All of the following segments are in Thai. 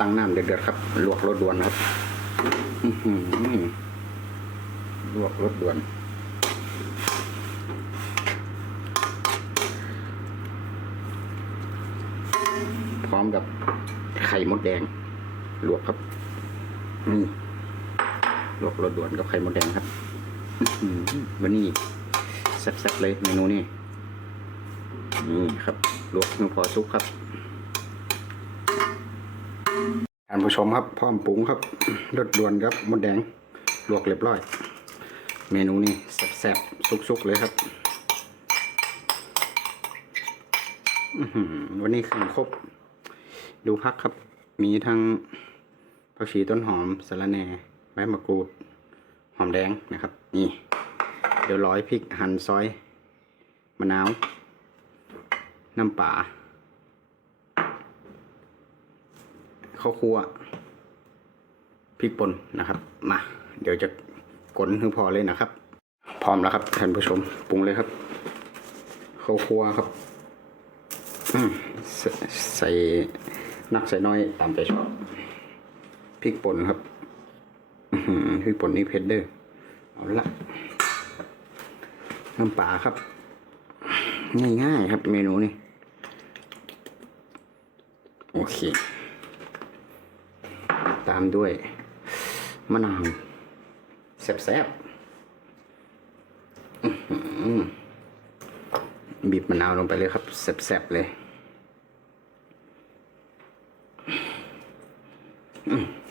ตั้งน้ำเดือดๆครับ ลวกรสด่วนครับลวกรสด่วน พร้อมกับไข่มดแดง ลวกครับนี่ลวกรสด่วนกับไข่มดแดงครับวันนี้แซ่บๆเลยเมนูนี้นี่ครับ ลวกให้พอซุปครับ ท่านผู้ชมครับพร้อมปรุงครับรสด่วนครับมดแดงลวกเรียบร้อย เมนูนี้แซ่บๆสุกๆเลยครับวันนี้เครื่องครบ ดูพักครับ มีทั้งผักชีต้นหอมสะระแหน่ใบมะกรูด หอมแดงนะครับ นี่ เดี๋ยวร้อยพริกหั่นซอย มะนาว น้ำป่า ข้าวคั่วพริกป่นนะครับ มา เดี๋ยวจะกลนให้พอเลยนะครับ พร้อมแล้วครับท่านผู้ชมปรุงเลยครับข้าวคั่วครับใส่นักใส่น้อยตามใจชอบพริกป่นครับพริกป่นนี่เผ็ดเด้อเอาละน้ำปลาครับ ง่ายๆครับเมนูนี้โอเค ตามด้วยมะนาวแซ่บๆบีบมะนาวลงไปเลยครับแซ่บๆเลย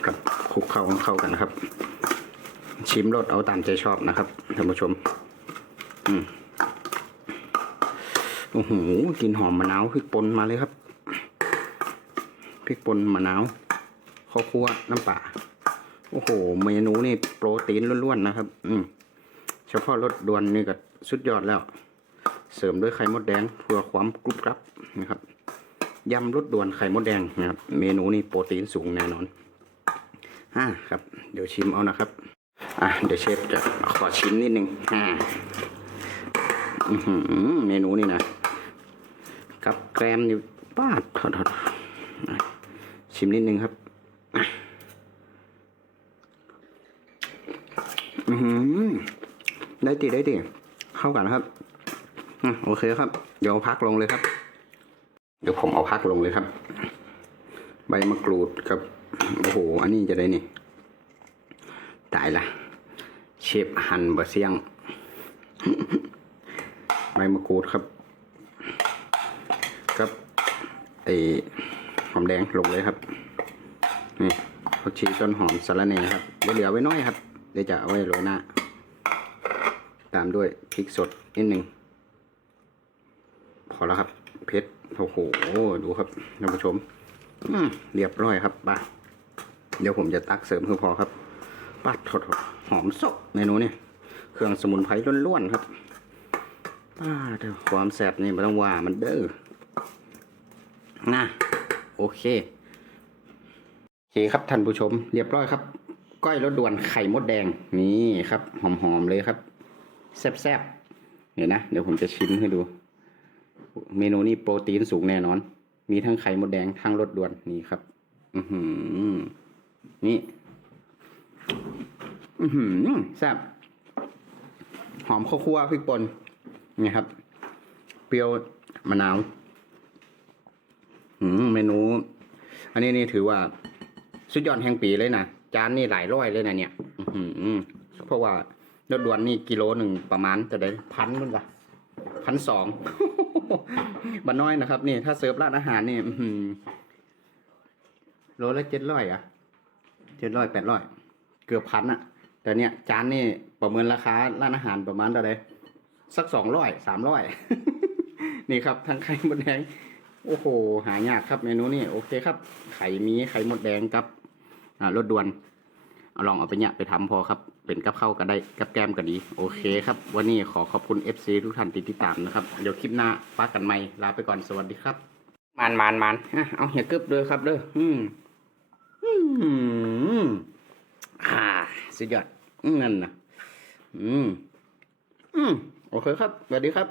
ครับคลุกเข้าเข้ากันนะครับ ชิมรสเอาตามใจชอบนะครับท่านผู้ชม อืมโอ้โหกลินหอมมะนาวพริกป่นมาเลยครับพริกป่นมะนาว ข้าวคั่วน้ำปลาโอ้โห เมนูนี่โปรตีนล้วนๆนะครับ อืมเฉพาะรสด่วนนี่ก็สุดยอดแล้ว เสริมด้วยไข่มดแดงเพื่อความกรุบกรับนะครับยำรสด่วนไข่มดแดงนะครับ เมนูนี้โปรตีนสูงแน่นอนอ่าครับ เดี๋ยวชิมเอานะครับ อะเดี๋ยวเชฟจะขอชิมนิดนึงอ่าเมนูนี่นะกับแกรมนี่ป้าดทอดๆชิมนิดนึงครับ อือหือได้ติได้ติเข้ากันนะครับอโอเคครับ เดี๋ยวเอาพักลงเลยครับ เดี๋ยวผมเอาพักลงเลยครับ ใบมะกรูดครับโอ้โห อันนี้จะได้นี่ ตายละเชฟหั่นบะเซียง ใบมะกรูดครับ กับไอหอมแดงลงเลยครับ นี่ผักชีต้นหอมสะระแหน่ครับเเหลือไว้น้อยครับ เดี๋ยวจะเอาไว้โรยหน้า ตามด้วยพริกสดนิดหนึ่งพอแล้วครับเพชรโอ้โหดูครับท่านผู้ชมอืมเรียบร้อยครับบ้าเดี๋ยวผมจะตักเสริมคือพอครับปัดถดหอมสดเมนูนี่เครื่องสมุนไพรล้วนๆครับป้าเดี๋ยวความแซ่บนี่ไม่ต้องว่ามันเด้อนะโอเค เคครับท่านผู้ชม เรียบร้อยครับ ก้อยรสด่วนไข่มดแดงนี่ครับ หอมๆเลยครับ แซ่บๆเดี๋ยวนะเดี๋ยวผมจะชิมให้ดู เมนูนี้โปรตีนสูงแน่นอน มีทั้งไข่มดแดงทั้งรสด่วนนี่ครับ อือหือนี่ อือหือแซ่บหอมข้าวคั่วพริกป่นนี่ครับ เปรี้ยวมะนาว อืมเมนู อันนี้นี่ถือว่า สุดยอดแห่งปีเลยนะจานนี่หลายร้อยเลยนะเนี่ยอืเพราะว่ารถด่วนนี่กิโลหนึ่งประมาณจะได้พันมั้งละพันสองบันน้อยนะครับนี่ถ้าเสิร์ฟร้านอาหารนี่อืโลละเจ็ดร้อยอะเจ็ดร้อยแปดร้อยเกือบพันอะ แต่เนี่ยจานนี่ประเมินราคาร้านอาหารประมาณเท่าไหร่สักสองร้อยสามร้อยนี่ครับทั้งไข่มดแดง โอ้โห หายากครับเมนูนี้โอเคครับ ไข่มีไข่มดแดงกับ รสด่วนเอาลองเอาไปเนี่ยไปทำพอครับ เป็นกับเข้าก็ได้กับแก้มก็ดี โอเคครับ วันนี้ขอขอบคุณ FC ทุกท่านที่ติดตามนะครับ เดี๋ยวคลิปหน้าป้ากันใหม่ลาไปก่อนสวัสดีครับมานมานมานเอาเหี่ยกึบเลยครับเด้ออืมอืมอ่าสุดยอดอืมนั่นนะอืมอืมโอเคครับสวัสดีครับ